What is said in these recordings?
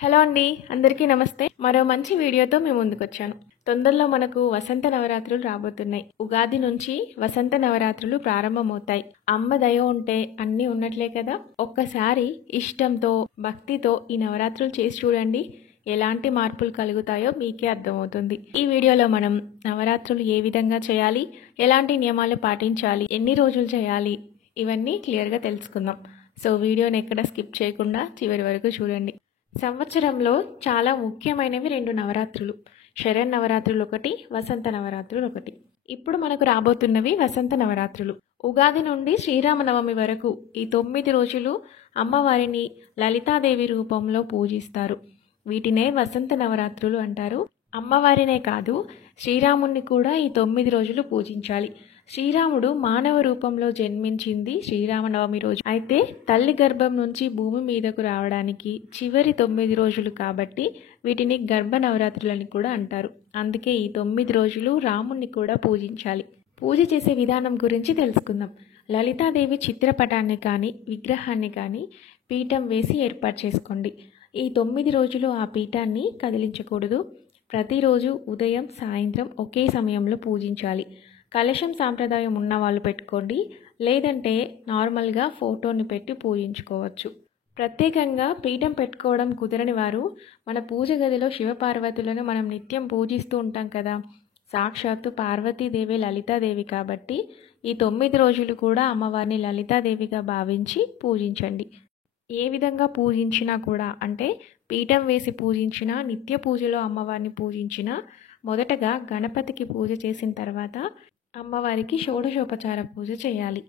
Hello అండి, అందరికీ నమస్తే. మరో మంచి వీడియోతో మేము ముందుకొచ్చాను. తొందరలో మనకు వసంత నవరాత్రులు రాబోతున్నాయి. ఉగాది నుంచి వసంత నవరాత్రులు ప్రారంభమవుతాయి. అమ్మ దయ ఉంటే అన్నీ ఉన్నట్లే కదా. ఒక్కసారి ఇష్టంతో భక్తితో ఈ నవరాత్రులు చేసి చూడండి, ఎలాంటి మార్పులు కలుగుతాయో మీకే అర్థమవుతుంది. ఈ వీడియోలో మనం నవరాత్రులు ఏ విధంగా చేయాలి, ఎలాంటి నియమాలు పాటించాలి, ఎన్ని రోజులు చేయాలి, ఇవన్నీ క్లియర్గా తెలుసుకుందాం. సో వీడియోని ఎక్కడ స్కిప్ చేయకుండా చివరి వరకు చూడండి. సంవత్సరంలో చాలా ముఖ్యమైనవి రెండు నవరాత్రులు, శరన్నవరాత్రులు ఒకటి, వసంత నవరాత్రులు ఒకటి. ఇప్పుడు మనకు రాబోతున్నవి వసంత నవరాత్రులు. ఉగాది నుండి శ్రీరామనవమి వరకు ఈ 9 రోజులు అమ్మవారిని లలితాదేవి రూపంలో పూజిస్తారు. వీటినే వసంత నవరాత్రులు అంటారు. అమ్మవారినే కాదు, శ్రీరాముణ్ణి కూడా ఈ 9 రోజులు పూజించాలి. శ్రీరాముడు మానవ రూపంలో జన్మించింది శ్రీరామనవమి రోజు. అయితే తల్లి గర్భం నుంచి భూమి మీదకు రావడానికి చివరి 9 రోజులు కాబట్టి వీటిని గర్భ నవరాత్రులని కూడా అంటారు. అందుకే ఈ 9 రోజులు రాముణ్ణి కూడా పూజించాలి. పూజ చేసే విధానం గురించి తెలుసుకుందాం. లలితాదేవి చిత్రపటాన్ని కానీ విగ్రహాన్ని కానీ పీఠం వేసి ఏర్పాటు చేసుకోండి. ఈ 9 రోజులు ఆ పీఠాన్ని కదిలించకూడదు. ప్రతిరోజు ఉదయం సాయంత్రం ఒకే సమయంలో పూజించాలి. కలశం సాంప్రదాయం ఉన్న వాళ్ళు పెట్టుకోండి, లేదంటే నార్మల్గా ఫోటోని పెట్టి పూజించుకోవచ్చు. ప్రత్యేకంగా పీఠం పెట్టుకోవడం కుదరని వారు మన పూజ గదిలో శివపార్వతులను మనం నిత్యం పూజిస్తూ ఉంటాం కదా. సాక్షాత్తు పార్వతీదేవి లలితాదేవి కాబట్టి ఈ 9 రోజులు కూడా అమ్మవారిని లలితాదేవిగా భావించి పూజించండి. ఏ విధంగా పూజించినా కూడా, అంటే పీఠం వేసి పూజించినా, నిత్య పూజలో అమ్మవారిని పూజించినా, మొదటగా గణపతికి పూజ చేసిన తర్వాత అమ్మవారికి షోడశోపచార పూజ చేయాలి.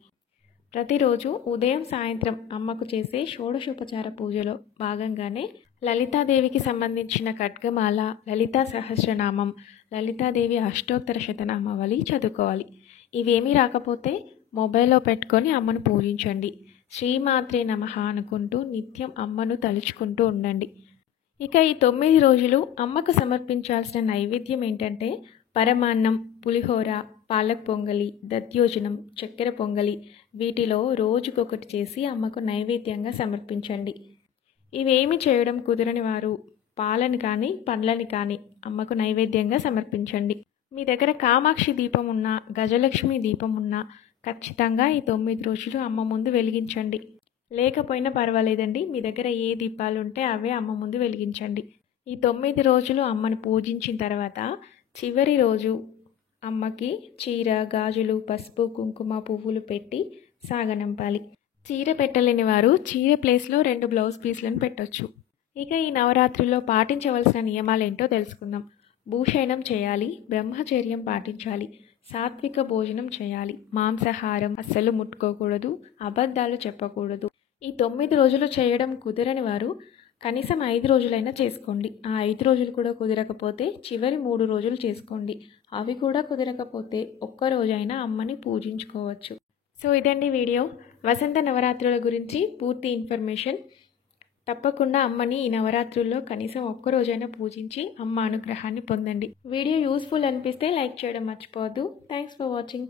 ప్రతిరోజు ఉదయం సాయంత్రం అమ్మకు చేసే షోడశోపచార పూజలో భాగంగానే లలితాదేవికి సంబంధించిన ఖడ్గమాల, లలితా సహస్రనామం, లలితాదేవి అష్టోత్తర శతనామావళి చదువుకోవాలి. ఇవేమీ రాకపోతే మొబైల్లో పెట్టుకొని అమ్మను పూజించండి. శ్రీమాత్రే నమః అనుకుంటూ నిత్యం అమ్మను తలుచుకుంటూ ఉండండి. ఇక ఈ 9 రోజులు అమ్మకు సమర్పించాల్సిన నైవేద్యం ఏంటంటే పరమాన్నం, పులిహోర, పాలక్ పొంగలి, దధ్యోజనం, చక్కెర పొంగలి. వీటిలో రోజుకొకటి చేసి అమ్మకు నైవేద్యంగా సమర్పించండి. ఇవేమి చేయడం కుదరని వారు పాలని కానీ పండ్లని కానీ అమ్మకు నైవేద్యంగా సమర్పించండి. మీ దగ్గర కామాక్షి దీపం ఉన్నా, గజలక్ష్మి దీపం ఉన్నా ఖచ్చితంగా ఈ 9 రోజులు అమ్మ ముందు వెలిగించండి. లేకపోయినా పర్వాలేదండి, మీ దగ్గర ఏ దీపాలు ఉంటే అవే అమ్మ ముందు వెలిగించండి. ఈ 9 రోజులు అమ్మను పూజించిన తర్వాత చివరి రోజు అమ్మకి చీర, గాజులు, పసుపు, కుంకుమ, పువ్వులు పెట్టి సాగనంపాలి. చీర పెట్టలేని వారు చీర ప్లేస్లో 2 బ్లౌజ్ పీస్లను పెట్టొచ్చు. ఇక ఈ నవరాత్రిలో పాటించవలసిన నియమాలేంటో తెలుసుకుందాం. భూషయనం చేయాలి, బ్రహ్మచర్యం పాటించాలి, సాత్విక భోజనం చేయాలి, మాంసాహారం అస్సలు ముట్టుకోకూడదు, అబద్ధాలు చెప్పకూడదు. ఈ 9 రోజులు చేయడం కుదరని వారు కనీసం 5 రోజులైనా చేసుకోండి. ఆ 5 రోజులు కూడా కుదరకపోతే చివరి 3 రోజులు చేసుకోండి. అవి కూడా కుదరకపోతే ఒక్క రోజైనా అమ్మని పూజించుకోవచ్చు. సో ఇదండి వీడియో. వసంత నవరాత్రుల గురించి పూర్తి ఇన్ఫర్మేషన్. తప్పకుండా అమ్మని ఈ నవరాత్రుల్లో కనీసం ఒక్క రోజైనా పూజించి అమ్మ అనుగ్రహాన్ని పొందండి. వీడియో యూస్ఫుల్ అనిపిస్తే లైక్ చేయడం మర్చిపోవద్దు. Thanks for watching.